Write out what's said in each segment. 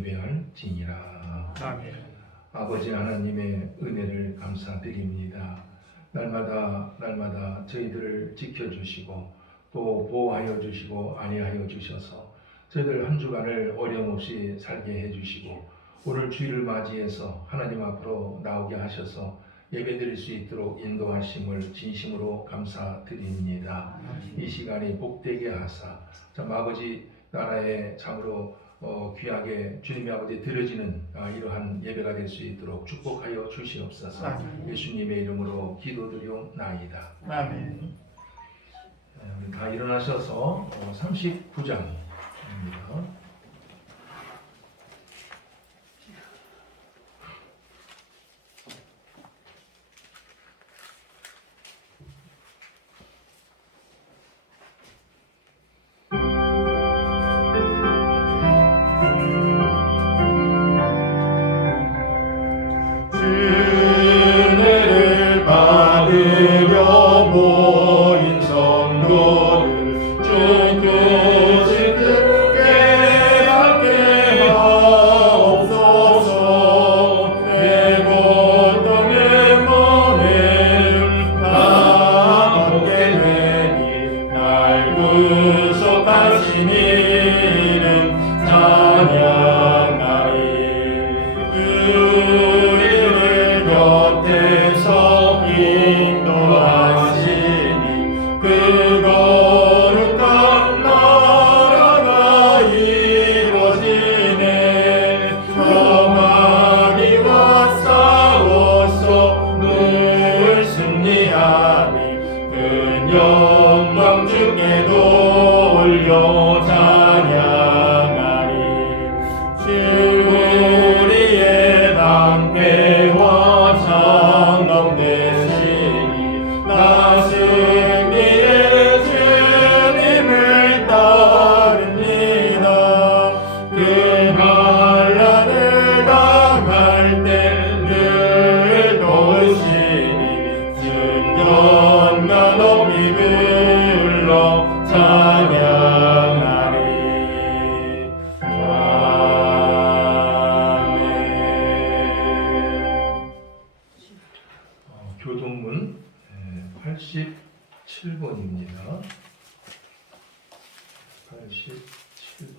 예배할지니라. 아멘. 아버지 하나님의 은혜를 감사드립니다. 날마다 저희들을 지켜주시고 또 보호하여 주시고 안위하여 주셔서 저희들 한 주간을 어려움없이 살게 해주시고 오늘 주일을 맞이해서 하나님 앞으로 나오게 하셔서 예배드릴 수 있도록 인도하심을 진심으로 감사드립니다. 이 시간이 복되게 하사 참 아버지 나라의 참으로 귀하게 주님의 아버지 드려지는 이러한 예배가 될 수 있도록 축복하여 주시옵소서. 아멘. 예수님의 이름으로 기도드리옵나이다. 아멘. 우리 다 일어나셔서 39장입니다. 은혜를 받으려 모인 성도들 주 뜻을 깨닫게 하옵소서. 내 고통의 mon해를 다 받게 되니 날 구속하신 이는 찬양하리. 우리를 곁에서 인도하시니 그 거룩한 나라가 이루어지네. 평안이와 싸워서 늘 승리하니 그 영광 주께 돌려 찬양하리. 우리의 방패와 장검 되시니 나 승리의 주님을 따릅니다. 그 환난을 당할 때 늘 도우시니 순전과 높이 불러 찬양하리. 교동문 87번입니다. 87번.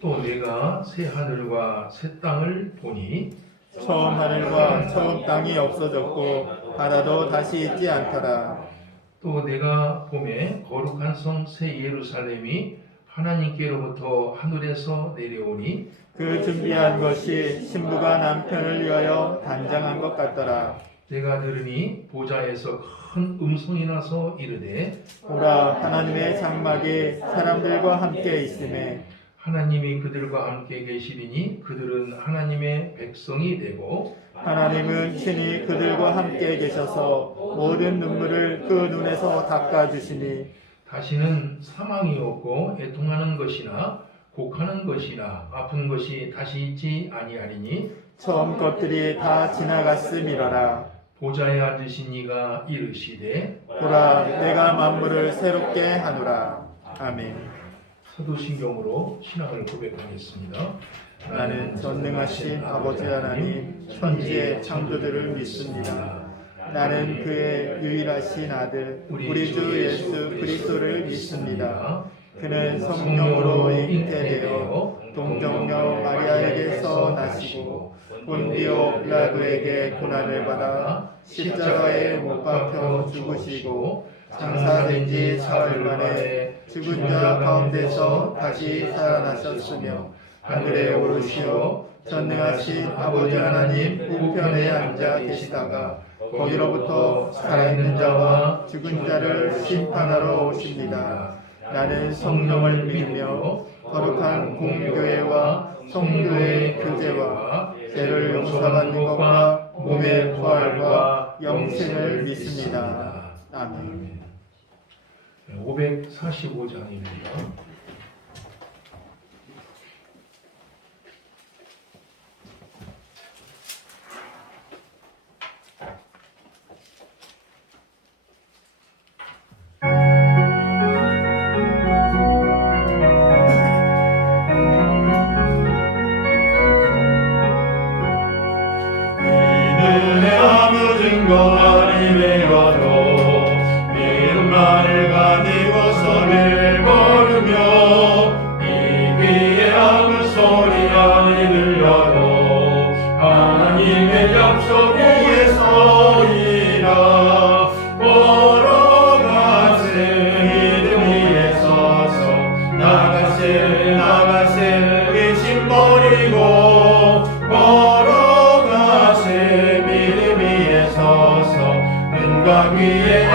또 내가 새 하늘과 새 땅을 보니 처음 하늘과 처음 땅이 없어졌고 바다도 다시 있지 않더라. 또 내가 봄에 거룩한 성 새 예루살렘이 하나님께로부터 하늘에서 내려오니 그 준비한 것이 신부가 남편을 위하여 단장한 것 같더라. 내가 들으니 보좌에서 큰 음성이 나서 이르되 보라, 하나님의 장막이 사람들과 함께 있음에 하나님이 그들과 함께 계시리니 그들은 하나님의 백성이 되고 하나님은 친히 그들과 함께 계셔서 모든 눈물을 그 눈에서 닦아주시니 다시는 사망이 없고 애통하는 것이나 곡하는 것이나 아픈 것이 다시 있지 아니하리니 처음 것들이 다 지나갔음이러라. 보좌에 앉으신 이가 이르시되 보라, 내가 만물을 새롭게 하노라. 아멘. 사도신경으로 신앙을 고백하겠습니다. 나는 전능하신 아버지 하나님 천지의 창조주를 믿습니다. 나는 그의 유일하신 아들 우리 주 예수 그리스도를 믿습니다. 그는 성령으로 잉태되어 동정녀 마리아에게서 나시고 본디오 빌라도에게 고난을 받아 십자가에 못 박혀 죽으시고 장사된 지 사흘 만에 죽은 자 가운데서 다시 살아나셨으며 하늘에 오르시어 전능하신 아버지 하나님 우편에 앉아 계시다가 거기로부터 살아있는 자와 죽은 자를 심판하러 오십니다. 나는 성령을 믿으며 거룩한 공교회와 성도의 교제와 죄를 용서받는 것과 몸의 부활과 영생을 믿습니다. 아멘. 545장입니다.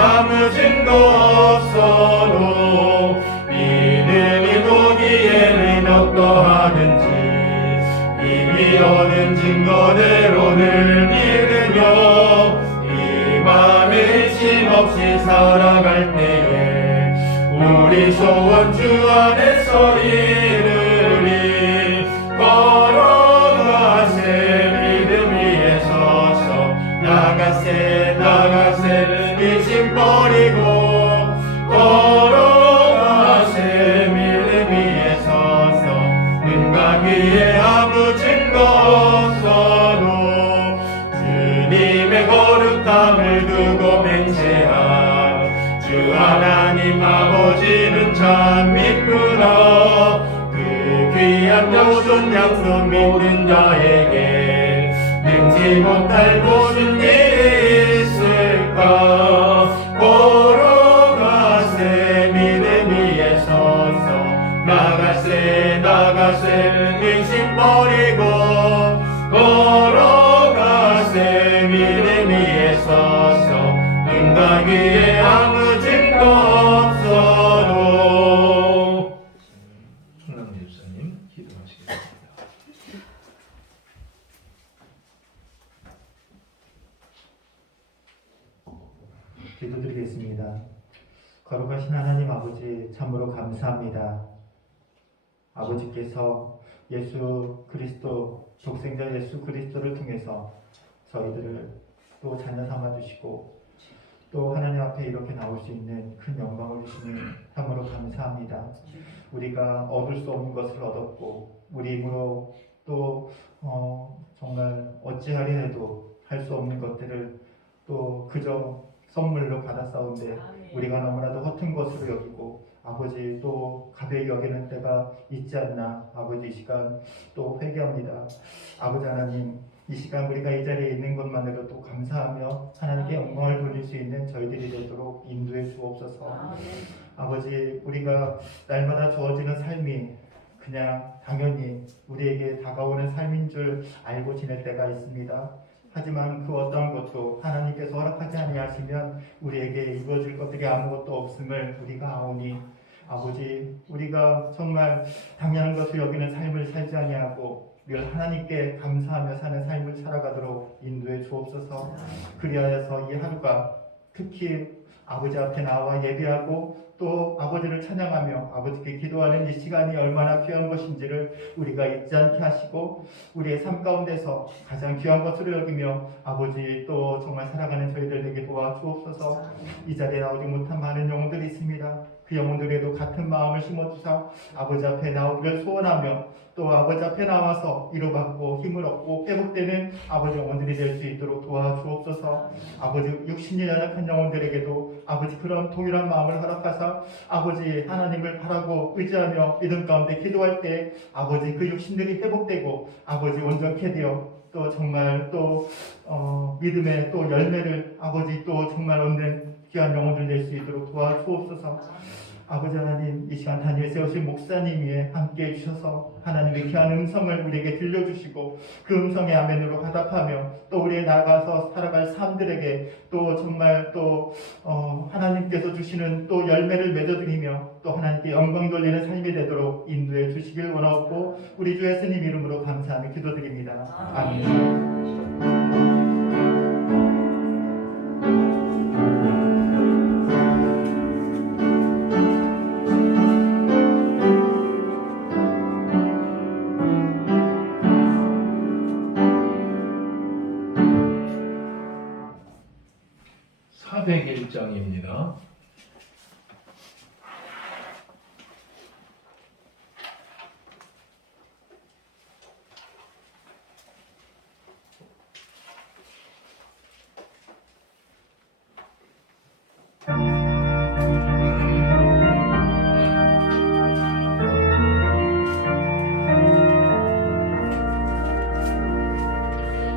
아무 증거 없어도 믿음이 보기에는 어떠하든지 이미 얻은 증거대로 늘 믿으며 이 맘에 의심 없이 살아갈 때에 우리 소원 주 안에서 이루리. 걸어가세 믿음 위에 서서 나가세 의심 버리고 걸어가세 믿음 위에 서서 눈과 귀에 아무 증거 없어도 주님의 거룩함을 두고 맹세한 주 하나님 아버지는 참 믿구나. 그 귀한 모든 약속 믿는 자에게 능지 못할 무슨 일이 있을까. 걸어가세 믿음 위에 서서 나가세 의심 버리고 걸어가세 믿음 위에 서서 눈과 귀에 아무 증거 없어도. 충남 집사님 기도하시겠습니다. 기도드리겠습니다. 거룩하신 하나님 아버지 참으로 감사합니다. 아버지께서 예수 그리스도 독생자 예수 그리스도를 통해서 저희들을 또 자녀 삼아 주시고 또 하나님 앞에 이렇게 나올 수 있는 큰 영광을 주시니 참으로 감사합니다. 우리가 얻을 수 없는 것을 얻었고 우리 힘으로 또 정말 어찌하리 해도 할 수 없는 것들을 또 그저 선물로 받았사온데 우리가 너무나도 허튼 것으로 여기고 아버지 또 가벼이 여기는 때가 있지 않나. 아버지 이 시간 또 회개합니다. 아버지 하나님 이 시간 우리가 이 자리에 있는 것만으로도 감사하며 하나님께 영광을 돌릴 수 있는 저희들이 되도록 인도해 주옵소서. 아버지 우리가 날마다 주어지는 삶이 그냥 당연히 우리에게 다가오는 삶인 줄 알고 지낼 때가 있습니다. 하지만 그 어떠한 것도 하나님께서 허락하지 아니하시면 우리에게 이루어질 것들이 아무것도 없음을 우리가 아오니 아버지 우리가 정말 당연한 것을 여기는 삶을 살지 아니하고 늘 하나님께 감사하며 사는 삶을 살아가도록 인도해 주옵소서. 그리하여서 이 하루가 특히 아버지 앞에 나와 예배하고 또 아버지를 찬양하며 아버지께 기도하는 이 시간이 얼마나 귀한 것인지를 우리가 잊지 않게 하시고 우리의 삶 가운데서 가장 귀한 것으로 여기며 아버지 또 정말 살아가는 저희들에게 도와주옵소서. 이 자리에 나오지 못한 많은 영혼들이 있습니다. 그 영혼들에도 같은 마음을 심어주사 아버지 앞에 나오기를 소원하며 또 아버지 앞에 나와서 위로받고 힘을 얻고 회복되는 아버지 영혼들이 될 수 있도록 도와주옵소서. 아버지 육신이 연약한 영혼들에게도 아버지 그런 동일한 마음을 허락하사 아버지 하나님을 바라고 의지하며 믿음 가운데 기도할 때 아버지 그 육신들이 회복되고 아버지 온전케 되어 또 정말 또 믿음의 또 열매를 아버지 또 정말 얻는 귀한 영혼들 될 수 있도록 도와주옵소서. 아버지 하나님 이 시간 단위에 세우신 목사님 위에 함께 해주셔서 하나님의 귀한 음성을 우리에게 들려주시고 그 음성에 아멘으로 화답하며 또 우리의 나가서 살아갈 삶들에게 또 정말 또 하나님께서 주시는 또 열매를 맺어드리며 또 하나님께 영광 돌리는 삶이 되도록 인도해 주시길 원하옵고 우리 주 예수님 이름으로 감사하며 기도드립니다. 아멘. 사백일장입니다.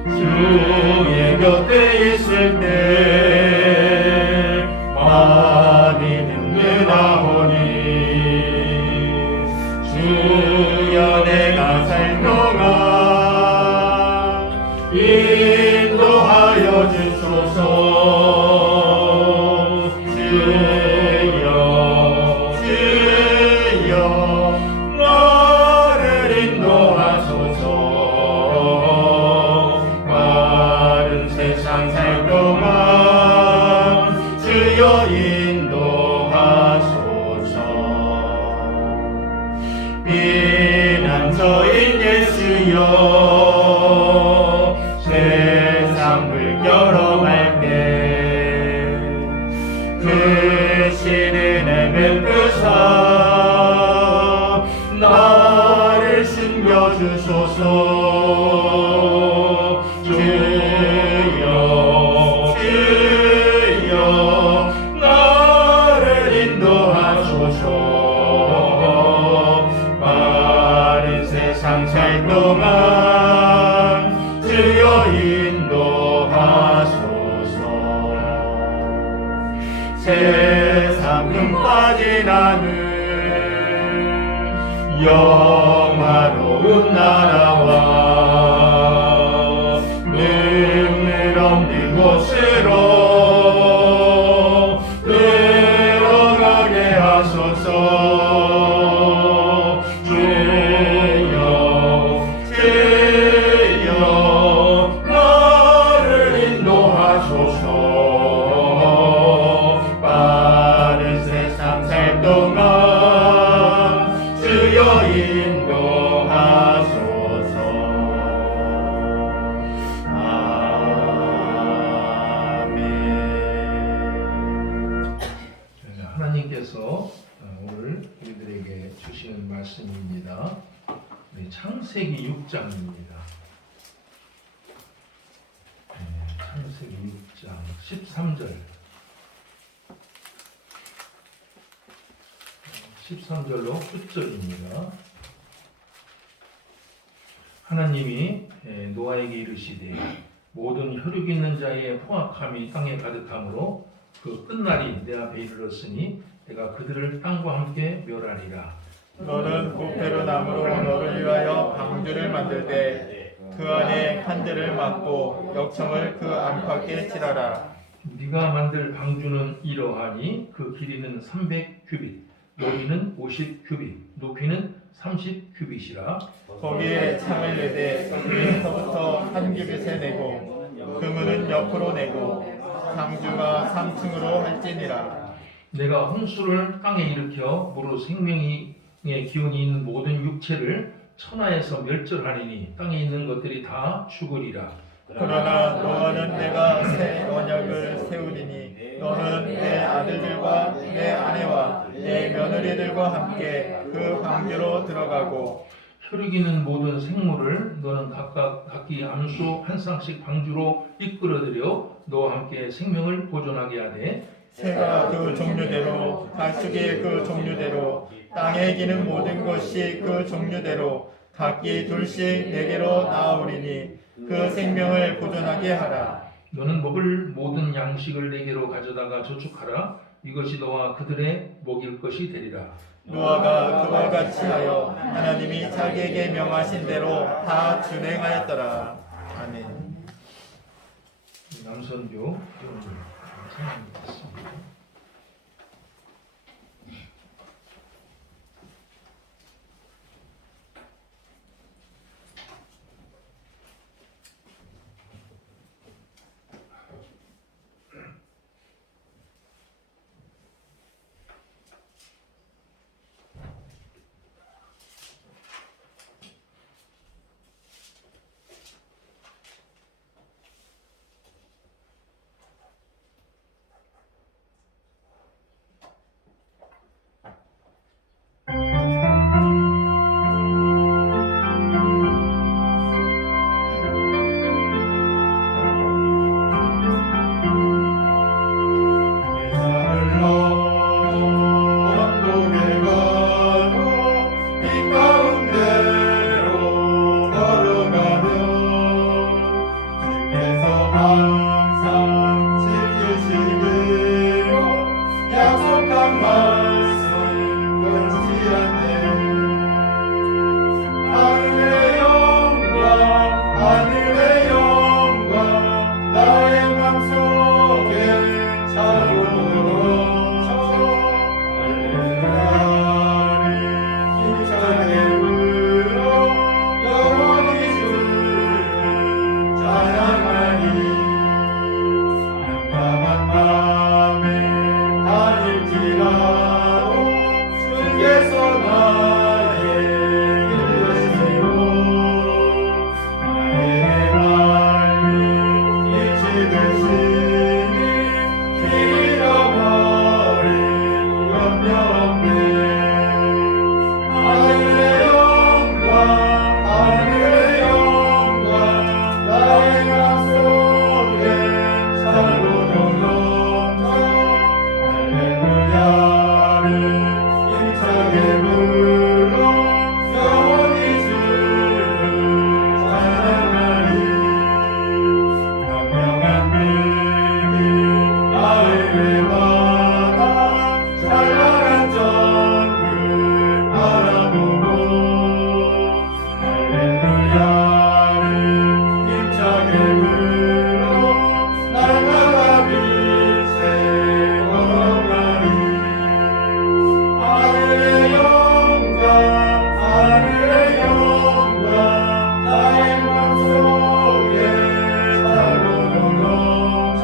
주의 곁에 있을 때 많이 듣는다오니 주여 내가 살 동안 인도하여 주소서. 주여 나를 인도하소서. 마른 세상 살 동안 주여 인도하소서. 피난처인 예수여 세상 물결어 맑게 그 신은혜 베푸사 나를 숨겨주소서. 주여 주여 나를 인도하소서. 마른 세상 살 동안 주여 인도하소서. 세상 금 빠진 하늘 영화로운 나라와 눈물 없는 곳으로 들어가게 하소서. 주여 주여 나를 인도하소서. 빠른 세상 살 동안 주여 인도하소서. 아멘. 하나님께서 오늘 우리들에게 주시는 말씀입니다. 창세기 6장입니다. 창세기 6장 13절 13절로 9절입니다. 하나님이 노아에게 이르시되 모든 혈육 있는 자의 포악함이 땅에 가득하므로 그 끝날이 내 앞에 이르렀으니 내가 그들을 땅과 함께 멸하리라. 너는 부패로 나무로 너를 위하여 방주를 만들 때 그 안에 칸들을 막고 역청을 그 안팎에 칠하라. 네가 만들 방주는 이러하니 그 길이는 300규빗, 너비는 50규빗, 높이는 30규빗이라. 거기에 창을 내되 위에서부터 한 규빗에 내고 그물은 옆으로 내고 방주가 3층으로 할지니라. 내가 홍수를 땅에 일으켜 무로 생명의 기운이 있는 모든 육체를 천하에서 멸절하리니 땅에 있는 것들이 다 죽으리라. 그러나 너는 내가 새 언약을 세우리니 너는 내 아들들과 내 아내와 내 며느리들과 함께 그 방주로 들어가고 혈육 있는 모든 생물을 너는 각기 암수 한 쌍씩 방주로 이끌어들여 너와 함께 생명을 보존하게 하되 새가 그 종류대로 가축이 그 종류대로 땅에 기는 모든 것이 그 종류대로 각기 둘씩 내게로 나아오리니 그 생명을 보존하게 하라. 너는 먹을 모든 양식을 내게로 가져다가 저축하라. 이것이 너와 그들의 먹일 것이 되리라. 노아가 그와 같이 하여 하나님이 자기에게 명하신 대로 다 준행하였더라. 아멘. 남선교 오늘 찬양드리겠습니다. 할지라도 주께서 나의 길이시고 나에게 말린 빛이 되시니 잃어버린 염려 없네. 하늘의 영광 나의 맘속에 살고도 넘쳐 할렐루야를 힘차게 불러 영원히 주를 찬양하리. 명명한 빛이 나의 외마다 찬란한 정글 바라보고 할렐루야를 힘차게 불러 날마다 빛에 걸어가리. 하늘의 영광 나의 맘속에 살고도 넘쳐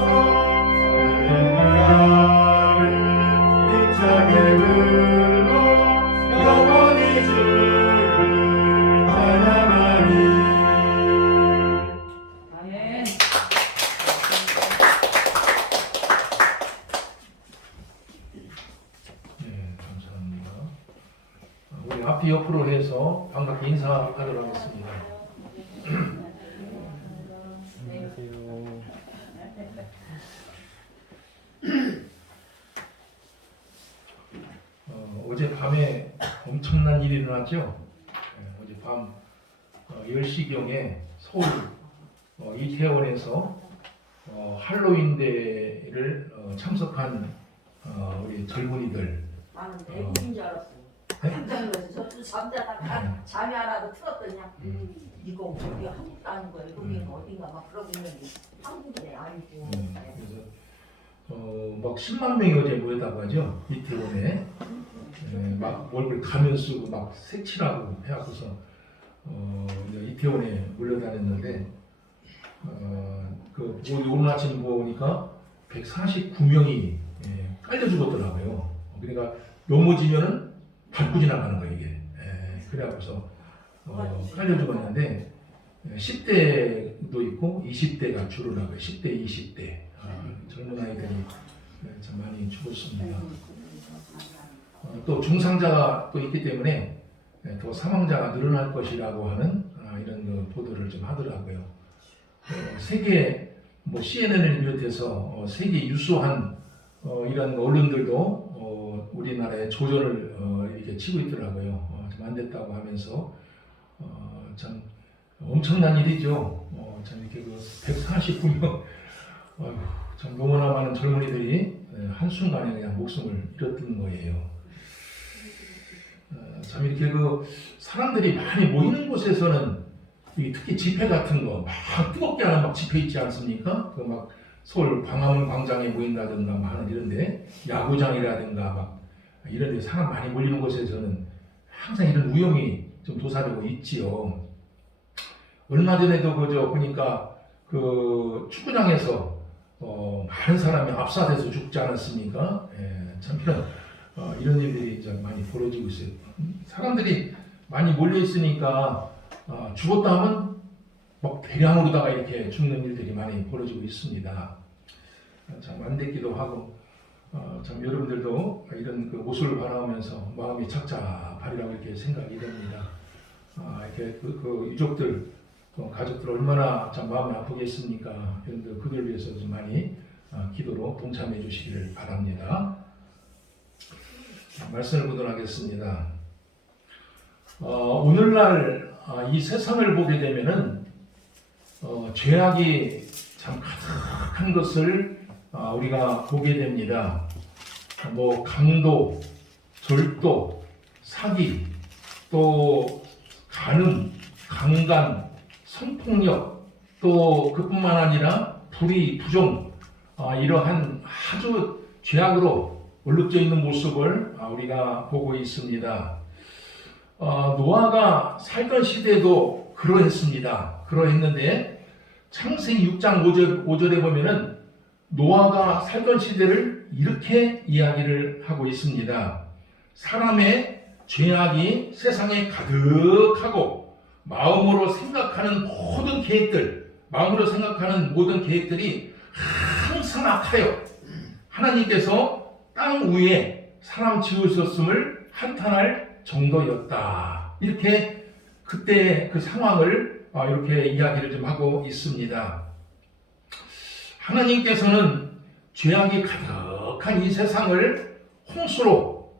할렐루야를 힘차게 불러 영원히 주를 찬양하리. 아멘. 네, 감사합니다. 우리 앞뒤 옆으로 해서 반갑게 인사하도록 하겠습니다. 어젯밤에 엄청난 일이 일어났죠. 어젯밤 10시경에 서울 이태원에서 할로윈데이를 참석한 우리 젊은이들. 나는 내국인 줄 알았어. 깜짝 놀라서 저도 잠자다가 잠이 안 와서 틀었더니 이거 우리 한국도 아니고 외국인 어딘가 막 그러고 있는데 한국이네 아니고. 그래서 막 10만 명이 어제 모였다고 하죠. 이태원에 막 얼굴 가면 쓰고 막 색칠하고 해갖고서 이태원에 몰려다녔는데 오늘 아침 보니까 149명이 깔려 죽었더라고요. 그러니까 넘어지면은 밟고 지나가는 거예요 이게. 그래갖고서 깔려 죽었는데 10대도 있고 20대가 주로라고요. 10대, 20대 젊은 아이들이 참 많이 죽었습니다. 또 중상자가 또 있기 때문에 더 사망자가 늘어날 것이라고 하는 이런 보도를 좀 하더라고요. 세계 CNN을 비롯해서 세계 유수한 이런 언론들도 우리나라의 조전을 이렇게 치고 있더라고요. 좀 안 됐다고 하면서 참 엄청난 일이죠. 참 이렇게 149명 참 너무나 많은 젊은이들이 한순간에 그냥 목숨을 잃었던 거예요. 참 이렇게 사람들이 많이 모이는 곳에서는 특히 집회 같은 거 막 뜨겁게 하는 막 집회 있지 않습니까? 막 서울 광화문 광장에 모인다든가 막 하는 이런데 야구장이라든가 막 이런데 사람 많이 몰리는 곳에서는 항상 이런 위험이 좀 도사리고 있지요. 얼마 전에도 보니까 축구장에서 많은 사람이 압사돼서 죽지 않았습니까? 참 이런 일들이 좀 많이 벌어지고 있어요. 사람들이 많이 몰려 있으니까 죽었다 하면 막 대량으로다가 이렇게 죽는 일들이 많이 벌어지고 있습니다. 참 안됐기도 하고 참 여러분들도 이런 모습을 바라보면서 마음이 착잡하리라고 이렇게 생각이 됩니다. 이렇게 유족들 가족들 얼마나 참 마음이 아프겠습니까? 여러분들 그들을 위해서 좀 많이 기도로 동참해 주시기를 바랍니다. 말씀을 보도록 하겠습니다. 오늘날 이 세상을 보게 되면은 죄악이 참 가득한 것을 우리가 보게 됩니다. 강도, 절도, 사기, 또 간음, 강간, 성폭력, 또 그뿐만 아니라 불의, 부정 이러한 아주 죄악으로 얼룩져 있는 모습을 우리가 보고 있습니다. 노아가 살던 시대도 그러했습니다. 그러했는데 창세기 6장 5절에 보면은 노아가 살던 시대를 이렇게 이야기를 하고 있습니다. 사람의 죄악이 세상에 가득하고 마음으로 생각하는 모든 계획들이 항상 악하여 이하나님께서 땅 위에 사람 지으셨음을 한탄할 정도였다. 이렇게 그때 그 상황을 이렇게 이야기를 좀 하고 있습니다. 하나님께서는 죄악이 가득한 이 세상을 홍수로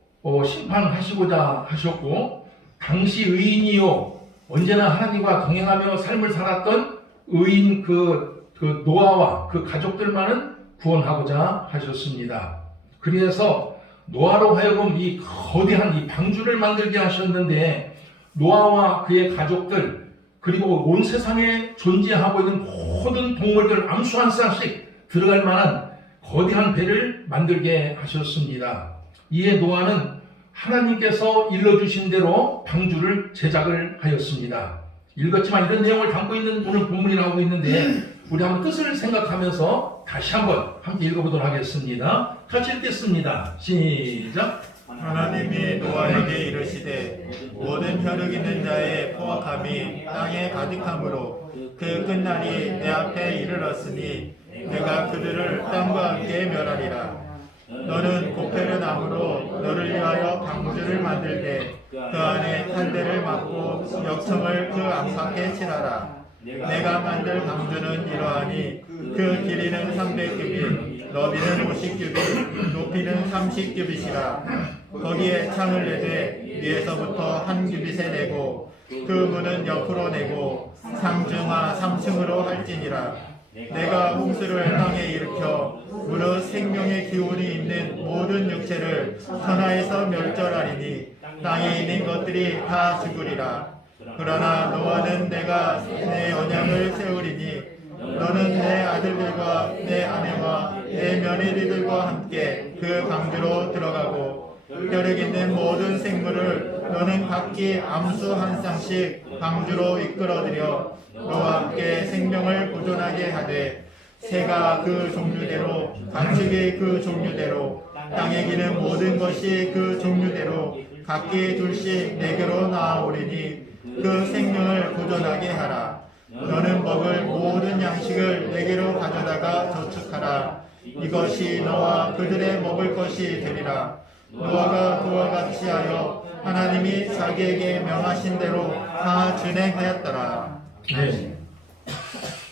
심판하시고자 하셨고, 당시 의인이요 언제나 하나님과 동행하며 삶을 살았던 의인 그 노아와 그 가족들만은 구원하고자 하셨습니다. 그래서 노아로 하여금 이 거대한 이 방주를 만들게 하셨는데, 노아와 그의 가족들 그리고 온 세상에 존재하고 있는 모든 동물들 암수 한 쌍씩 들어갈 만한 거대한 배를 만들게 하셨습니다. 이에 노아는 하나님께서 일러주신 대로 방주를 제작을 하였습니다. 읽었지만 이런 내용을 담고 있는 오늘 본문이 나오고 있는데, 우리 한번 뜻을 생각하면서 다시 한번 함께 읽어보도록 하겠습니다. 같이 읽겠습니다. 시작. 하나님이 노아에게 이르시되 모든 혈육 있는 자의 포악함이 땅에 가득함으로 그 끝날이 내 앞에 이르렀으니 내가 그들을 땅과 함께 멸하리라. 너는 고페르 나무로 너를 위하여 방주를 만들되 그 안에 탈대를 막고 역청을 그 안팎에 칠하라. 내가 만들 방주는 이러하니 그 길이는 300규빗, 너비는 50규빗, 높이는 30규빗이라. 거기에 창을 내되 위에서부터 한 규빗에 내고 그 문은 옆으로 내고 상중하 3층으로 할지니라. 내가 홍수를 땅에 일으켜 무릇 생명의 기운이 있는 모든 육체를 천하에서 멸절하리니 땅에 있는 것들이 다 죽으리라. 그러나 노아는 내가 내 언약을 세우리니 너는 내 아들들과 내 아내와 내 며느리들과 함께 그 방주로 들어가고 혈육 있는 모든 생물을 너는 각기 암수 한 쌍씩 방주로 이끌어들여 너와 함께 생명을 보존하게 하되 새가 그 종류대로 가축이 그 종류대로 땅에 기는 모든 것이 그 종류대로 각기 둘씩 내게로 나아오리니 그 생명을 보존하게 하라. 너는 먹을 모든 양식을 내게로 가져다가 저축하라. 이것이 너와 그들의 먹을 것이 되리라. 노아가 그와 같이 하여 하나님이 자기에게 명하신 대로 다 준행하였더라. 네.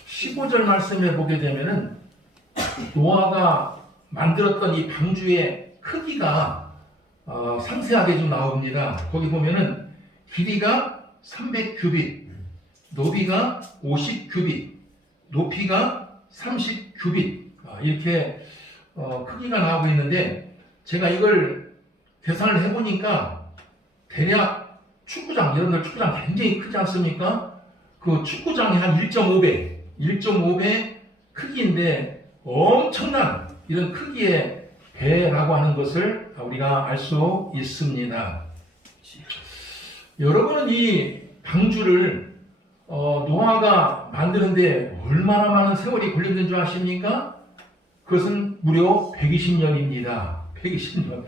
15절 말씀에 보게 되면은 노아가 만들었던 이 방주의 크기가 상세하게 좀 나옵니다. 거기 보면은 길이가 300규빗, 너비가 50규빗, 높이가 30규빗, 이렇게 크기가 나오고 있는데, 제가 이걸 계산을 해보니까 대략 축구장, 여러분들 축구장 굉장히 크지 않습니까? 그 축구장이 한 1.5배 크기인데 엄청난 이런 크기의 배라고 하는 것을 우리가 알 수 있습니다. 여러분은 이 방주를 노아가 만드는데 얼마나 많은 세월이 걸렸는 줄 아십니까? 그것은 무려 120년입니다. 120년.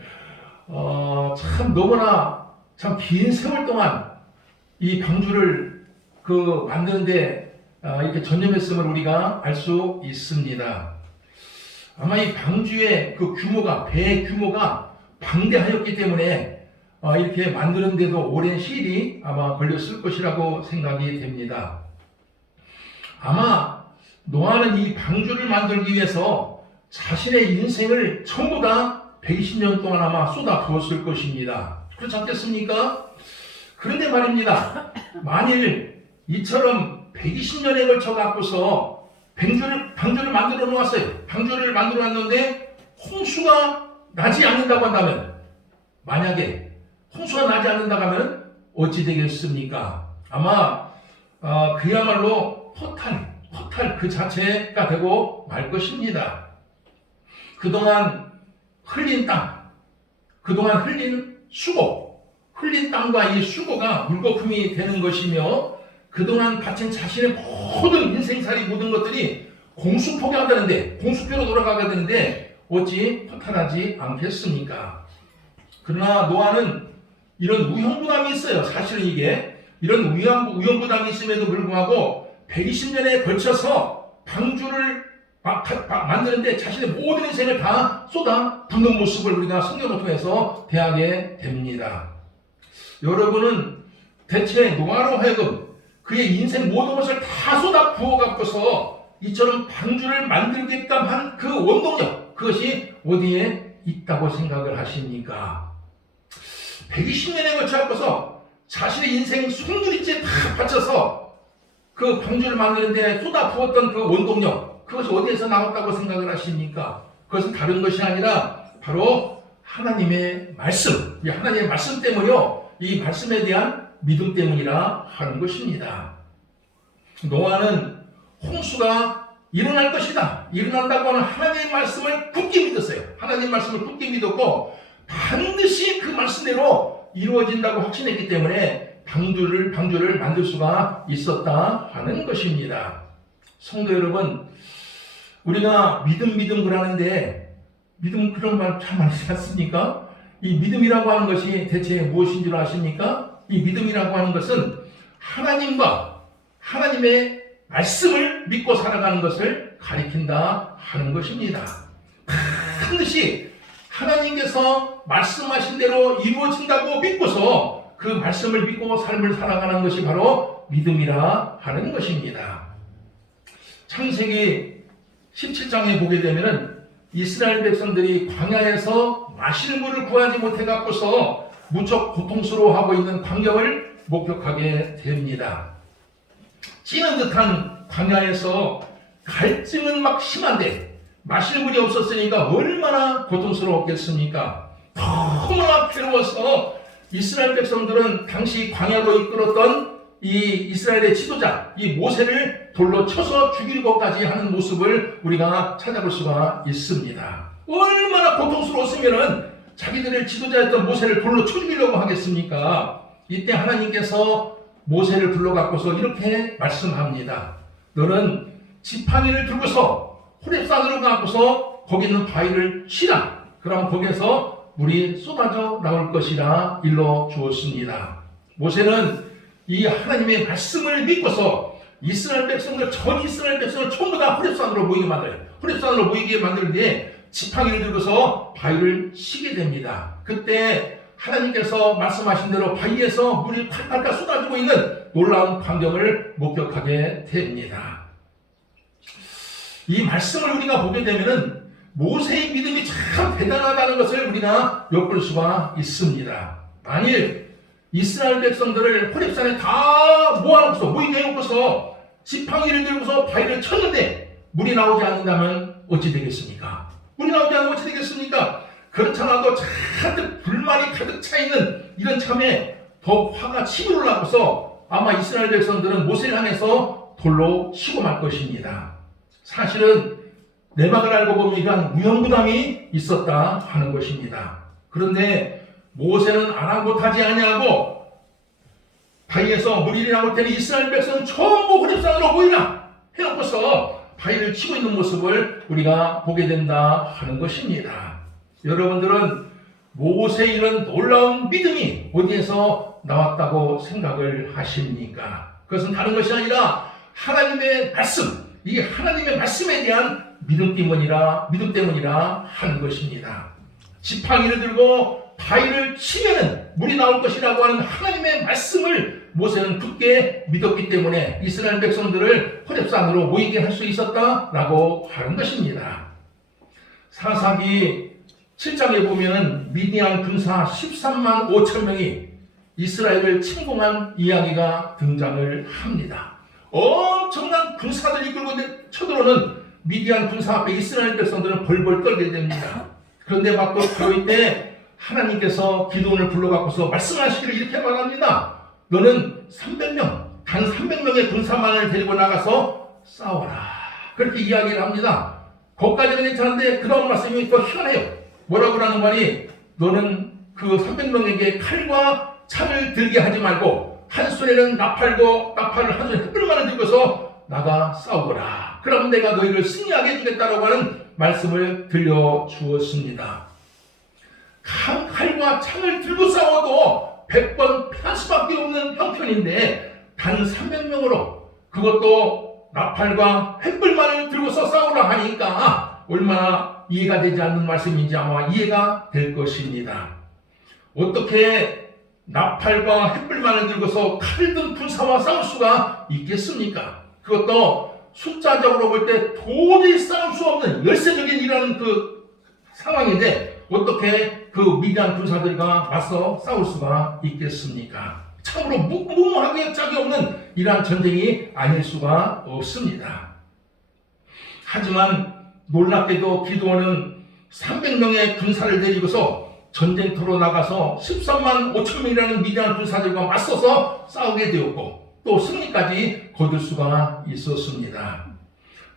참 너무나 참 긴 세월 동안 이 방주를 만드는데 이렇게 전념했음을 우리가 알 수 있습니다. 아마 이 방주의 그 규모가, 배의 규모가 방대하였기 때문에 이렇게 만드는데도 오랜 시일이 아마 걸렸을 것이라고 생각이 됩니다. 아마 노아는 이 방주를 만들기 위해서 자신의 인생을 전부 다 120년 동안 아마 쏟아 부었을 것입니다. 그렇지 않겠습니까? 그런데 말입니다. 만일 이처럼 120년에 걸쳐 갖고서 방주를 만들어 놓았어요. 방주를 만들어 놨는데 홍수가 나지 않는다고 한다면, 만약에 홍수가 나지 않는다고 하면 어찌 되겠습니까? 아마 그야말로 허탈 그 자체가 되고 말 것입니다. 그동안 흘린 땅, 그동안 흘린 수고, 흘린 땅과 이 수고가 물거품이 되는 것이며, 그동안 바친 자신의 모든 인생살이 모든 것들이 공수포기하다는데, 공수표로 돌아가게 되는데 어찌 허탄하지 않겠습니까? 그러나 노아는 이런 위험부담이 있어요. 사실은 이게 이런 위험부담이 있음에도 불구하고 120년에 걸쳐서 방주를 만드는데 자신의 모든 인생을 다 쏟아 붓는 모습을 우리가 성경을 통해서 대하게 됩니다. 여러분은 대체 노아로 하여금 그의 인생 모든 것을 다 쏟아 부어갖고서 이처럼 방주를 만들게끔 한 그 원동력, 그것이 어디에 있다고 생각을 하십니까? 120년에 걸쳐갖고서 자신의 인생 송두리째 다 바쳐서 그 방주를 만드는데 쏟아 부었던 그 원동력, 그것이 어디에서 나왔다고 생각을 하십니까? 그것은 다른 것이 아니라 바로 하나님의 말씀, 이 하나님의 말씀 때문이요, 이 말씀에 대한 믿음 때문이라 하는 것입니다. 노아는 홍수가 일어날 것이다, 일어난다고 하는 하나님의 말씀을 굳게 믿었어요. 하나님의 말씀을 굳게 믿었고 반드시 그 말씀대로 이루어진다고 확신했기 때문에 방주를 만들 수가 있었다 하는 것입니다. 성도 여러분, 우리가 믿음 그러는데 믿음 그런 말 참 많지 않습니까? 이 믿음이라고 하는 것이 대체 무엇인 줄 아십니까? 이 믿음이라고 하는 것은 하나님과 하나님의 말씀을 믿고 살아가는 것을 가리킨다 하는 것입니다. 반드시 하나님께서 말씀하신 대로 이루어진다고 믿고서 그 말씀을 믿고 삶을 살아가는 것이 바로 믿음이라 하는 것입니다. 창세기 17장에 보게 되면은 이스라엘 백성들이 광야에서 마실 물을 구하지 못해 갖고서 무척 고통스러워하고 있는 광경을 목격하게 됩니다. 찌는 듯한 광야에서 갈증은 막 심한데 마실 물이 없었으니까 얼마나 고통스러웠겠습니까? 너무나 괴로워서 이스라엘 백성들은 당시 광야로 이끌었던 이 이스라엘의 지도자, 이 모세를 돌로 쳐서 죽일 것까지 하는 모습을 우리가 찾아볼 수가 있습니다. 얼마나 고통스러웠으면은 자기들의 지도자였던 모세를 돌로 쳐 죽이려고 하겠습니까? 이때 하나님께서 모세를 불러갖고서 이렇게 말씀합니다. 너는 지팡이를 들고서 호렙산으로 가고서 거기 있는 바위를 치라. 그럼 거기에서 물이 쏟아져 나올 것이라 일러 주었습니다. 모세는 이 하나님의 말씀을 믿고서 이스라엘 백성들, 전 이스라엘 백성을 전부 다 호렙산으로 모이게 만들어요. 호렙산으로 모이게 만들 때 지팡이를 들고서 바위를 치게 됩니다. 그때 하나님께서 말씀하신 대로 바위에서 물이 팔팔 쏟아지고 있는 놀라운 광경을 목격하게 됩니다. 이 말씀을 우리가 보게 되면은 모세의 믿음이 참 대단하다는 것을 우리가 엿볼 수가 있습니다. 만일 이스라엘 백성들을 호렙산에 다 모아놓고서 모이게 해놓고서 지팡이를 들고서 바위를 쳤는데 물이 나오지 않는다면 어찌 되겠습니까? 물이 나오지 않으면 어찌 되겠습니까? 그렇잖아도 잔뜩 불만이 가득 차 있는 이런 참에 더 화가 치밀어 올라가서 아마 이스라엘 백성들은 모세를 향해서 돌로 치고 말 것입니다. 사실은 내막을 알고 보면 이러한 위험부담이 있었다 하는 것입니다. 그런데 모세는 아랑곳하지 아니하고 바위에서 물이 나올 때는 이스라엘 백성은 전부 호렙산으로 모이라 해놓고서 바위를 치고 있는 모습을 우리가 보게 된다 하는 것입니다. 여러분들은 모세의 이런 놀라운 믿음이 어디에서 나왔다고 생각을 하십니까? 그것은 다른 것이 아니라 하나님의 말씀, 이 하나님의 말씀에 대한 믿음 때문이라 하는 것입니다. 지팡이를 들고 바위를 치면은 물이 나올 것이라고 하는 하나님의 말씀을 모세는 굳게 믿었기 때문에 이스라엘 백성들을 호렙산으로 모이게 할 수 있었다라고 하는 것입니다. 사사기 7장에 보면은 미디안 군사 13만 5천 명이 이스라엘을 침공한 이야기가 등장을 합니다. 엄청난 군사들이 이끌고 쳐들어오는 미디안 군사 앞에 이스라엘 백성들은 벌벌 떨게 됩니다. 그런데 바로 이때 하나님께서 기드온을 불러갖고서 말씀하시기를 이렇게 말합니다. 너는 300명, 단 300명의 군사만을 데리고 나가서 싸워라. 그렇게 이야기를 합니다. 거기까지는 괜찮은데 그 다음 말씀이 더 희한해요. 뭐라고 하는 말이 너는 그 300명에게 칼과 창을 들게 하지 말고 한 손에는 나팔을 한 손에 햇불만을 들고서 나가 싸우거라. 그럼 내가 너희를 승리하게 해주겠다라고 하는 말씀을 들려주었습니다. 칼과 창을 들고 싸워도 100번 패할 수밖에 없는 형편인데 단 300명으로, 그것도 나팔과 횃불만을 들고서 싸우라 하니까 얼마나 이해가 되지 않는 말씀인지 아마 이해가 될 것입니다. 어떻게 나팔과 횃불만을 들고서 칼든 군사와 싸울 수가 있겠습니까? 그것도 숫자적으로 볼 때 도저히 싸울 수 없는 열세적인 이라는 그 상황인데 어떻게 그 미디안 군사들과 맞서 싸울 수가 있겠습니까? 참으로 무모하게 짝이 없는 이러한 전쟁이 아닐 수가 없습니다. 하지만 놀랍게도 기드온은 300명의 군사를 데리고서 전쟁터로 나가서 13만 5천 명이라는 미디안 군사들과 맞서서 싸우게 되었고 또 승리까지 거둘 수가 있었습니다.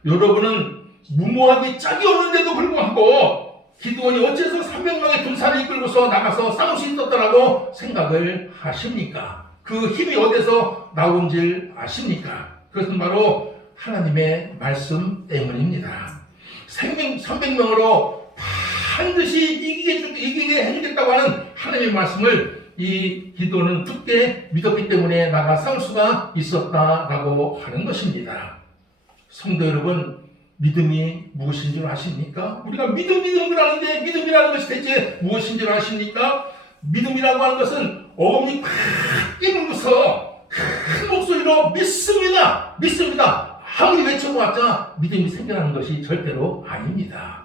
여러분은 무모하게 짝이 없는데도 불구하고 기드온이 어째서 300명의 군사를 이끌고서 나가서 싸울 수 있었다라고 생각을 하십니까? 그 힘이 어디서 나온 줄 아십니까? 그것은 바로 하나님의 말씀 때문입니다. 300명으로 반드시 이기게 해주겠다고 하는 하나님의 말씀을 이 기드온은 굳게 믿었기 때문에 나가 싸울 수가 있었다라고 하는 것입니다. 성도 여러분, 믿음이 무엇인 줄 아십니까? 우리가 믿음을 하는데 믿음이라는 것이 대체 무엇인 줄 아십니까? 믿음이라고 하는 것은 어금니 팍 깨물고서 큰 목소리로 믿습니다. 아무리 외쳐보았자 믿음이 생겨나는 것이 절대로 아닙니다.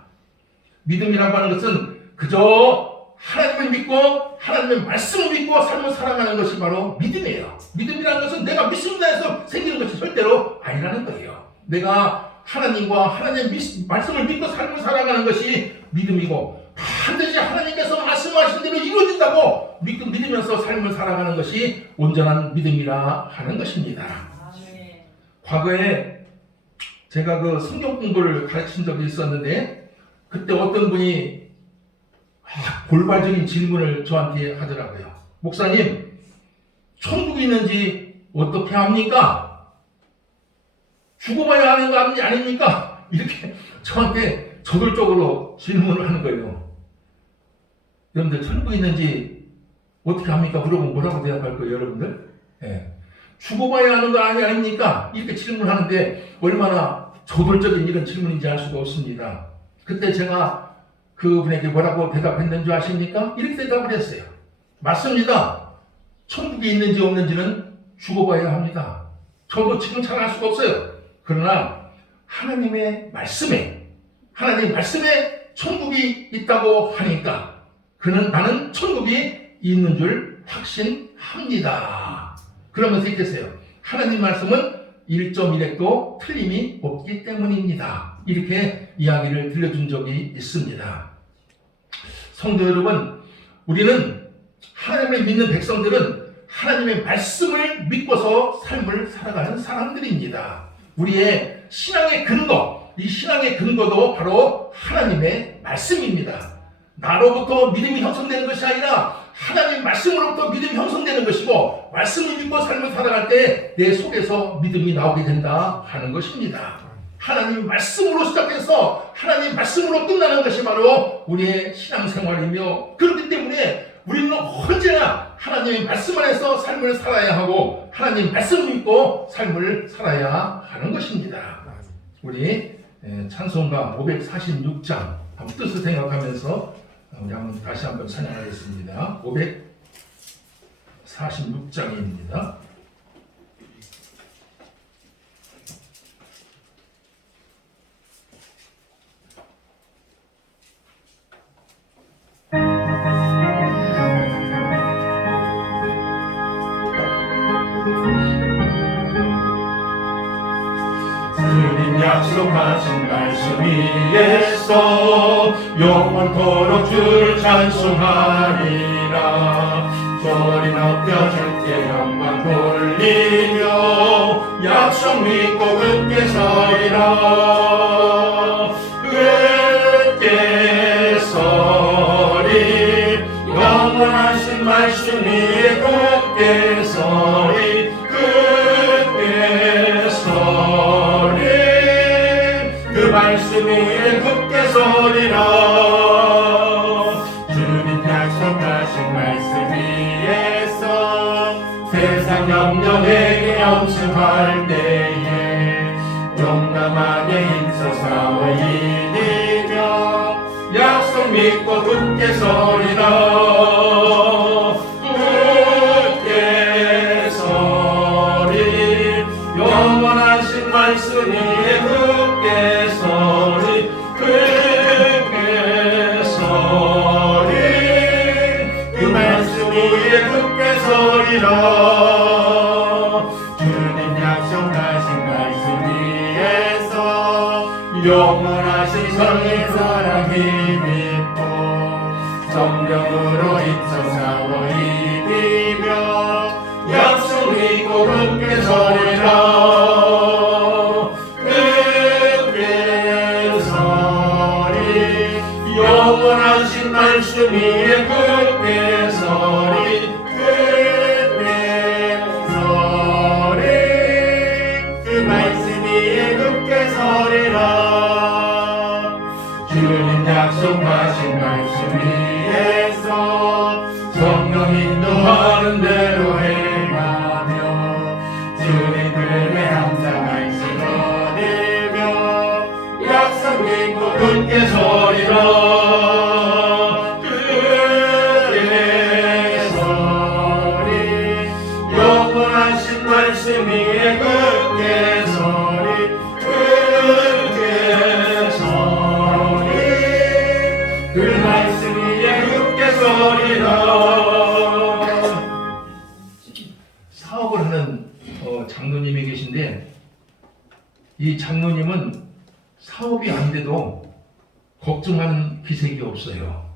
믿음이라고 하는 것은 그저 하나님을 믿고 하나님의 말씀을 믿고 삶을 살아가는 것이 바로 믿음이에요. 믿음이라는 것은 내가 믿습니다 해서 생기는 것이 절대로 아니라는 거예요. 내가 하나님과 하나님의 말씀을 믿고 삶을 살아가는 것이 믿음이고 반드시 하나님께서 말씀하신 대로 이루어진다고 믿으면서 삶을 살아가는 것이 온전한 믿음이라 하는 것입니다. 과거에 제가 그 성경 공부를 가르친 적이 있었는데 그때 어떤 분이 골발적인 질문을 저한테 하더라고요. 목사님, 천국이 있는지 어떻게 합니까? 죽어봐야 하는 거 아닙니까? 이렇게 저한테 저돌적으로 질문을 하는 거예요. 여러분들 천국이 있는지 어떻게 합니까? 물어보면 뭐라고 대답할 거예요, 여러분들? 예. 죽어봐야 하는 거 아닙니까? 이렇게 질문하는데 얼마나 저돌적인 이런 질문인지 알 수가 없습니다. 그때 제가 그분에게 뭐라고 대답했는지 아십니까? 이렇게 대답을 했어요. 맞습니다. 천국이 있는지 없는지는 죽어봐야 합니다. 저도 지금 잘 알 수가 없어요. 그러나 하나님의 말씀에 천국이 있다고 하니까 나는 천국이 있는 줄 확신합니다. 그러면서 이렇게 했어요. 하나님 말씀은 1.1핵도 틀림이 없기 때문입니다. 이렇게 이야기를 들려준 적이 있습니다. 성도 여러분, 우리는 하나님을 믿는 백성들은 하나님의 말씀을 믿고서 삶을 살아가는 사람들입니다. 우리의 신앙의 근거, 이 신앙의 근거도 바로 하나님의 말씀입니다. 나로부터 믿음이 형성되는 것이 아니라 하나님 말씀으로부터 믿음이 형성되는 것이고 말씀을 믿고 삶을 살아갈 때 내 속에서 믿음이 나오게 된다 하는 것입니다. 하나님 말씀으로 시작해서 하나님 말씀으로 끝나는 것이 바로 우리의 신앙생활이며 그렇기 때문에 우리는 언제나 하나님의 말씀 안에서 삶을 살아야 하고 하나님 말씀을 믿고 삶을 살아야 하는 것입니다. 우리 찬송가 546장 한번 뜻을 생각하면서 우리 한번 다시 한번 찬양하겠습니다. 546장입니다. 주님 약속하신 말씀 위에서 영원토록 주를 찬송하리라. 소리 높여 주께 영광 돌리며 약속 믿고 굳게 서리라. 굳게 서리 영원하신 말씀 위에 굳게 서리 굳게 서리 그 말씀 위에 굳게 성령에게 영승할 때에 용감하게 힘써 싸워 이기며 약속 믿고 굳게 서리라. 굳게 서리 영원하신 말씀 위에 굳게 서리. 굳게 서리 그 말씀 위에 굳게 서리라. 주님 약속하신 말씀 위에서 영원하신 성의 사랑이 믿고 성령으로 힘써 싸워 이기며 약속 믿고 굳게 서리라. 굳게 서리 영원하신 말씀 위에 굳게 서리. 굳게 서리 그 말씀 위에 굳게 서리라. 주님 약속하신 말씀 위에서 성령 인도하는 대로 행하며 주님 글에 항상 안식 얻으며 약속 믿고 굳게 서리라. 굳게 서리 영원하신 말씀 위에 굳게 서리. 굳게 서리 그 말씀 위에 굳게 서리라. 사업을 하는 장로님이 계신데 이 장로님은 사업이 안 돼도 걱정하는 기색이 없어요.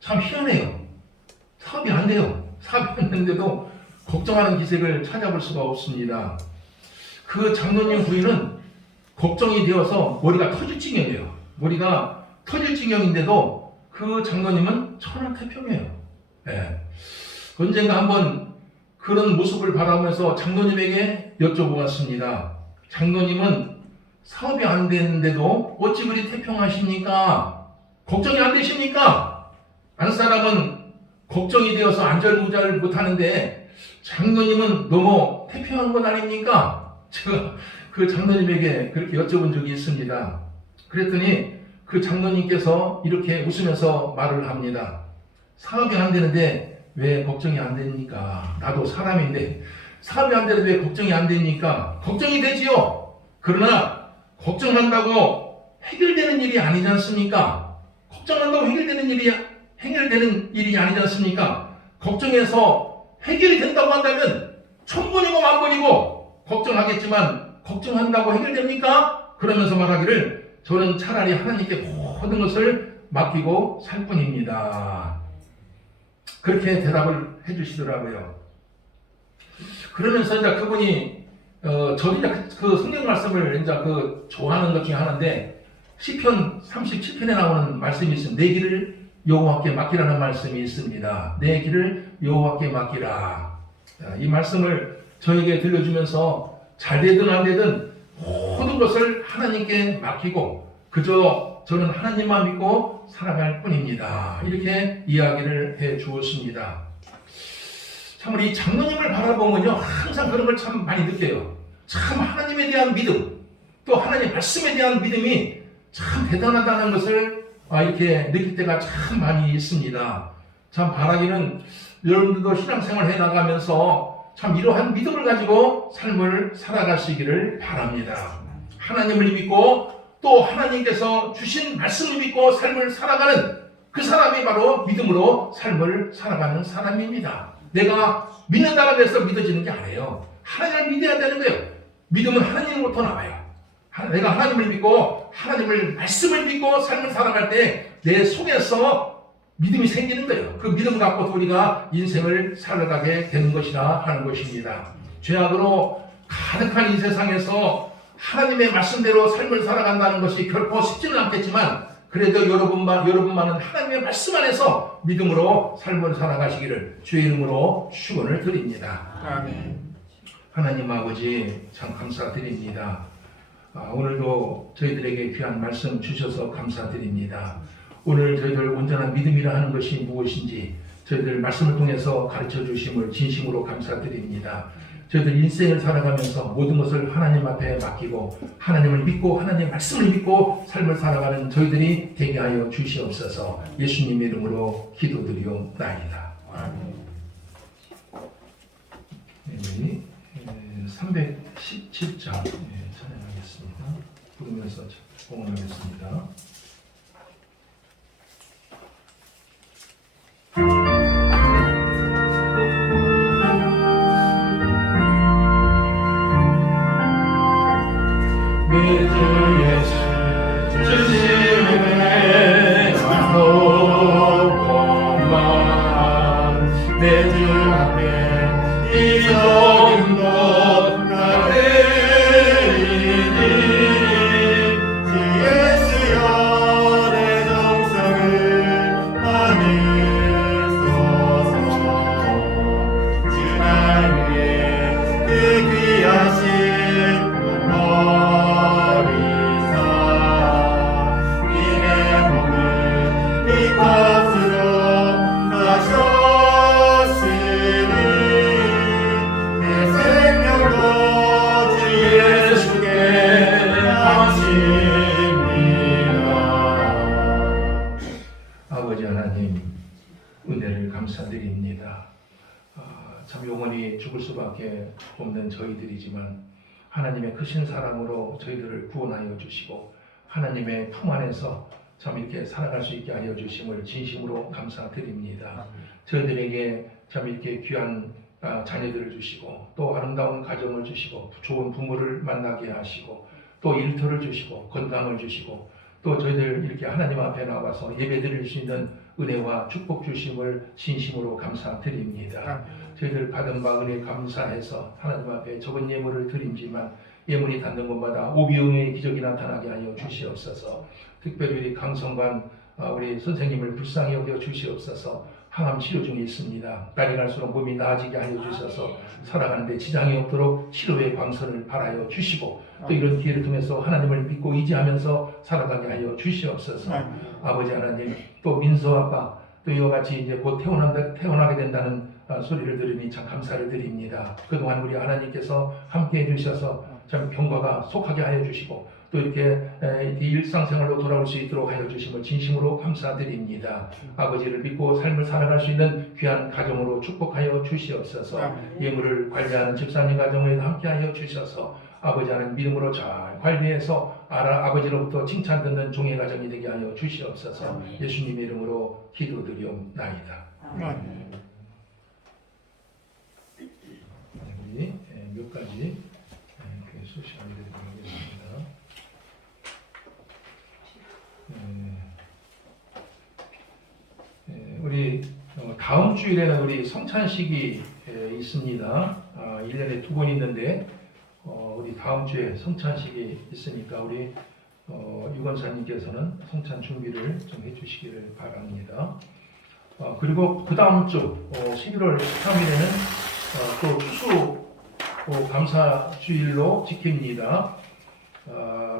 참 희한해요. 사업이 안 돼요. 사업이 안 되는데도 걱정하는 기색을 찾아볼 수가 없습니다. 그 장로님 부인은 걱정이 되어서 머리가 터질 지경이에요. 머리가 터질 지경인데도 그 장로님은 천하태평이에요. 예. 언젠가 한번 그런 모습을 바라보면서 장로님에게 여쭤보았습니다. 장로님은 사업이 안 되는데도 어찌 그리 태평하십니까? 걱정이 안 되십니까? 안 사람은 걱정이 되어서 안절부절 못하는데 장로님은 너무 태평한 것 아닙니까? 제가 그 장로님에게 그렇게 여쭤본 적이 있습니다. 그랬더니 그 장로님께서 이렇게 웃으면서 말을 합니다. 사업이 안 되는데 왜 걱정이 안 됩니까? 나도 사람인데 사업이 안 되는데 왜 걱정이 안 됩니까? 걱정이 되지요. 그러나 걱정한다고 해결되는 일이 아니지 않습니까? 걱정한다고 해결되는 일이 아니지 않습니까? 걱정해서 해결이 된다고 한다면 천번이고 만번이고 걱정하겠지만 걱정한다고 해결됩니까? 그러면서 말하기를 저는 차라리 하나님께 모든 것을 맡기고 살 뿐입니다. 그렇게 대답을 해주시더라고요. 그러면서 이제 그분이 저도 이제 그 성경 말씀을 이제 그 좋아하는 것 중에 하나인데 시편 37편에 나오는 말씀이 있습니다. 내 길을 여호와께 맡기라는 말씀이 있습니다. 내 길을 여호와께 맡기라. 이 말씀을 저에게 들려주면서 잘 되든 안 되든 모든 것을 하나님께 맡기고 그저 저는 하나님만 믿고 살아갈 뿐입니다. 이렇게 이야기를 해 주었습니다. 참으로 이 장로님을 바라보면요 항상 그런 걸 참 많이 느껴요. 참 하나님에 대한 믿음 또 하나님 말씀에 대한 믿음이 참 대단하다는 것을 이렇게 느낄 때가 참 많이 있습니다. 참 바라기는 여러분들도 신앙생활 해나가면서 참 이러한 믿음을 가지고 삶을 살아가시기를 바랍니다. 하나님을 믿고 또 하나님께서 주신 말씀을 믿고 삶을 살아가는 그 사람이 바로 믿음으로 삶을 살아가는 사람입니다. 내가 믿는다고 해서 믿어지는 게 아니에요. 하나님을 믿어야 되는 거예요. 믿음은 하나님으로부터 나와요. 내가 하나님을 믿고 하나님을 말씀을 믿고 삶을 살아갈 때 내 속에서 믿음이 생기는 거예요. 그 믿음을 갖고 우리가 인생을 살아가게 되는 것이라 하는 것입니다. 죄악으로 가득한 이 세상에서 하나님의 말씀대로 삶을 살아간다는 것이 결코 쉽지는 않겠지만 그래도 여러분만은 하나님의 말씀 안에서 믿음으로 삶을 살아가시기를 주의 이름으로 축원을 드립니다. 아멘. 하나님 아버지 참 감사드립니다. 오늘도 저희들에게 귀한 말씀 주셔서 감사드립니다. 오늘 저희들 온전한 믿음이라 하는 것이 무엇인지 저희들 말씀을 통해서 가르쳐 주심을 진심으로 감사드립니다. 저희들 인생을 살아가면서 모든 것을 하나님 앞에 맡기고 하나님을 믿고 하나님의 말씀을 믿고 삶을 살아가는 저희들이 되게 하여 주시옵소서. 예수님의 이름으로 기도드리옵나이다. 우리 317장 찬양하겠습니다. 부르면서 봉헌하겠습니다. 내 주 예수 주시네 한복만 내 주 앞에 이적인 것 나들이니 주 예수여 내 정성을 받으소서 주 날 위해 그 귀하신 아버지 하나님 은혜를 감사드립니다. 참 영원히 죽을 수밖에 없는 저희들이지만 하나님의 크신 사랑으로 저희들을 구원하여 주시고 하나님의 품 안에서 참 이렇게 살아갈 수 있게 하여 주심을 진심으로 감사드립니다. 저희들에게 참 이렇게 귀한 자녀들을 주시고 또 아름다운 가정을 주시고 좋은 부모를 만나게 하시고 또 일터를 주시고 건강을 주시고 또 저희들 이렇게 하나님 앞에 나와서 예배드릴 수 있는 은혜와 축복 주심을 진심으로 감사드립니다. 저희들 받은 바 은혜 감사해서 하나님 앞에 적은 예물을 드림지만 예물이 닿는 곳마다 오비응의 기적이 나타나게 하여 주시옵소서. 특별히 우리 강성관 우리 선생님을 불쌍히 여겨 주시옵소서. 항암 치료 중에 있습니다. 날이 갈수록 몸이 나아지게 하여 주셔서 살아가는데 지장이 없도록 치료의 광선을 발하여 주시고 또 이런 기회를 통해서 하나님을 믿고 의지하면서 살아가게 하여 주시옵소서. 아버지 하나님 또 민서 아빠 또 이와 같이 이제 곧 태어나게 된다는 소리를 들으니 참 감사를 드립니다. 그동안 우리 하나님께서 함께 해주셔서 참 경과가 속하게 하여 주시고 또 이렇게 일상생활로 돌아올 수 있도록 하여 주심을 진심으로 감사드립니다. 아버지를 믿고 삶을 살아갈 수 있는 귀한 가정으로 축복하여 주시옵소서. 예물을 관리하는 집사님 가정에도 함께하여 주셔서 아버지 하나님 믿음으로 잘 관리해서 아버지로부터 칭찬 듣는 종의 가정이 되게 하여 주시옵소서. 예수님의 이름으로 기도드리옵나이다. 우리 몇 가지 수시간 드리도록 하겠습니다. 우리 다음 주일에는 우리 성찬식이 있습니다. 1년에 2번 있는데 우리 다음 주에 성찬식이 있으니까 우리 유건사님께서는 성찬 준비를 좀 해주시기를 바랍니다. 그리고 그 다음 주 11월 13일에는 또 추수 감사주일로 지킵니다.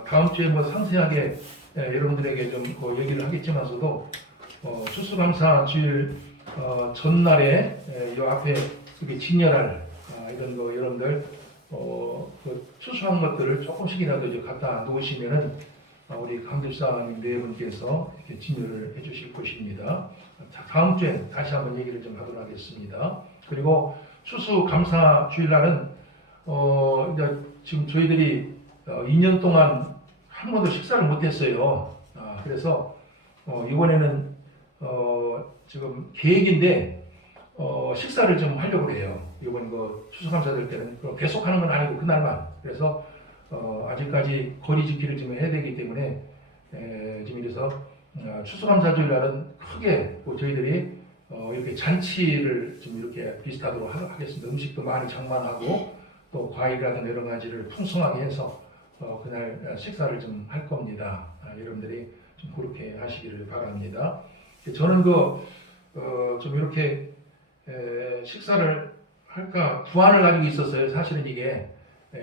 다음 주에 뭐 상세하게 여러분들에게 좀 얘기를 하겠지만서도 추수감사주일 전날에 이 앞에 이렇게 진열할 이런 거 여러분들 그 추수한 것들을 조금씩이라도 이제 갖다 놓으시면은 우리 강집사님 네 분께서 이렇게 진열을 해주실 것입니다. 자, 다음 주에 다시 한번 얘기를 좀 하도록 하겠습니다. 그리고 추수감사주일날은 이제 지금 저희들이 2년 동안 한 번도 식사를 못했어요. 그래서 이번에는 지금 계획인데 식사를 좀 하려고 해요. 이번 그 추수감사절 때는 계속 하는 건 아니고 그날만. 그래서 아직까지 거리 지키를 좀 해야 되기 때문에 지금 이래서 추수감사주일날은 크게 저희들이 이렇게 잔치를 좀 이렇게 비슷하도록 하겠습니다. 음식도 많이 장만하고 또 과일이라든 여러 가지를 풍성하게 해서 그날 식사를 좀 할 겁니다. 여러분들이 좀 그렇게 하시기를 바랍니다. 저는 좀 이렇게 식사를 할까 부안을 가지고 있었어요. 사실은 이게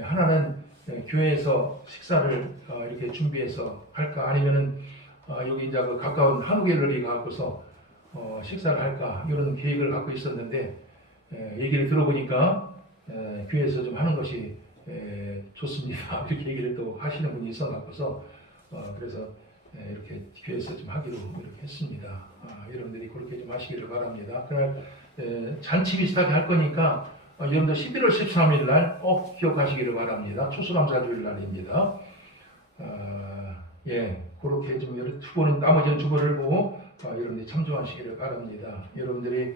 하나는 교회에서 식사를 이렇게 준비해서 할까 아니면은 여기 이제 그 가까운 한우갤러리 가고서 식사를 할까 이런 계획을 갖고 있었는데 얘기를 들어보니까 교회에서 좀 하는 것이 좋습니다. 이렇게 얘기를 또 하시는 분이 있어갖고서 그래서 이렇게 교회에서 좀 하기로 이렇게 했습니다. 여러분들이 그렇게 좀 하시기를 바랍니다. 그날 잔치 비슷하게 할 거니까 여러분들 11월 13일 날 꼭 기억하시기를 바랍니다. 추수감사주일 날입니다. 그렇게 좀 주보는 나머지는 주보를 보고 여러분들이 참조하시기를 바랍니다. 여러분들이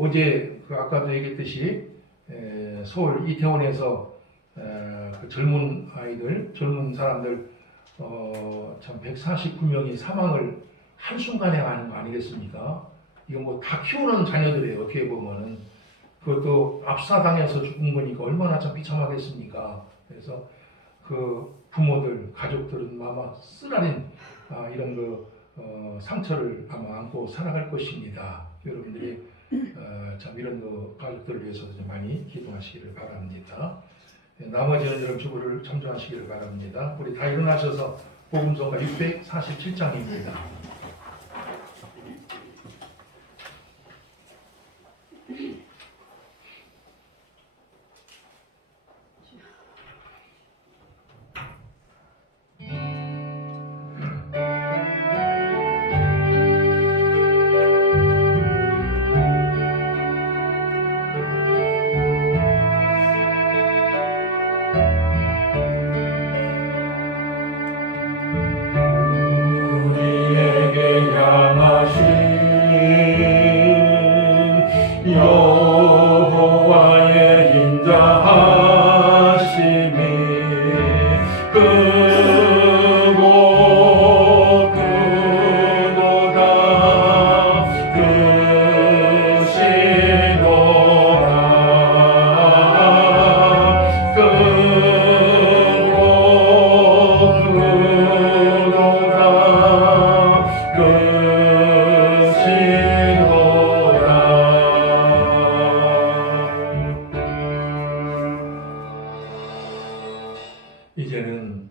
어제 아까도 얘기했듯이 서울 이태원에서 그 젊은 아이들, 젊은 사람들 참 149명이 사망을 한순간에 하는 거 아니겠습니까? 이거 뭐 다 키우는 자녀들이에요. 어떻게 보면은 그것도 압사당해서 죽은 거니까 얼마나 참 비참하겠습니까? 그래서 그 부모들, 가족들은 아마 쓰라린 이런 상처를 아마 안고 살아갈 것입니다. 여러분들이 참 이런 가족들을 위해서 좀 많이 기도하시기를 바랍니다. 나머지는 이런 주보를 참조하시기를 바랍니다. 우리 다 일어나셔서 복음서가 647장입니다. 우리에게 향하신 여호와의 인자하심이 크고 크도다 크시도다 이제는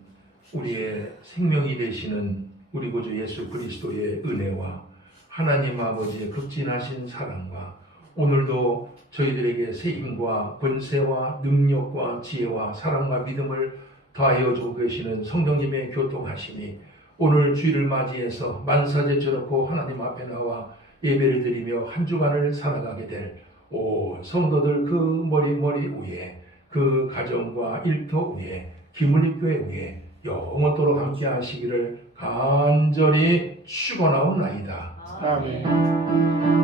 우리의 생명이 되시는 우리 구주 예수 그리스도의 은혜와 하나님 아버지의 극진하신 사랑과 오늘도 저희들에게 새 힘과 권세와 능력과 지혜와 사랑과 믿음을 더하여 주고 계시는 성령님의 교통하심이 오늘 주일을 맞이해서 만사제 쳐놓고 하나님 앞에 나와 예배를 드리며 한 주간을 살아가게 될 온 성도들 그 머리 위에 그 가정과 일터 위에 기물립교회 위에 영원토록 함께 하시기를 간절히 축원하옵나이다. 아멘.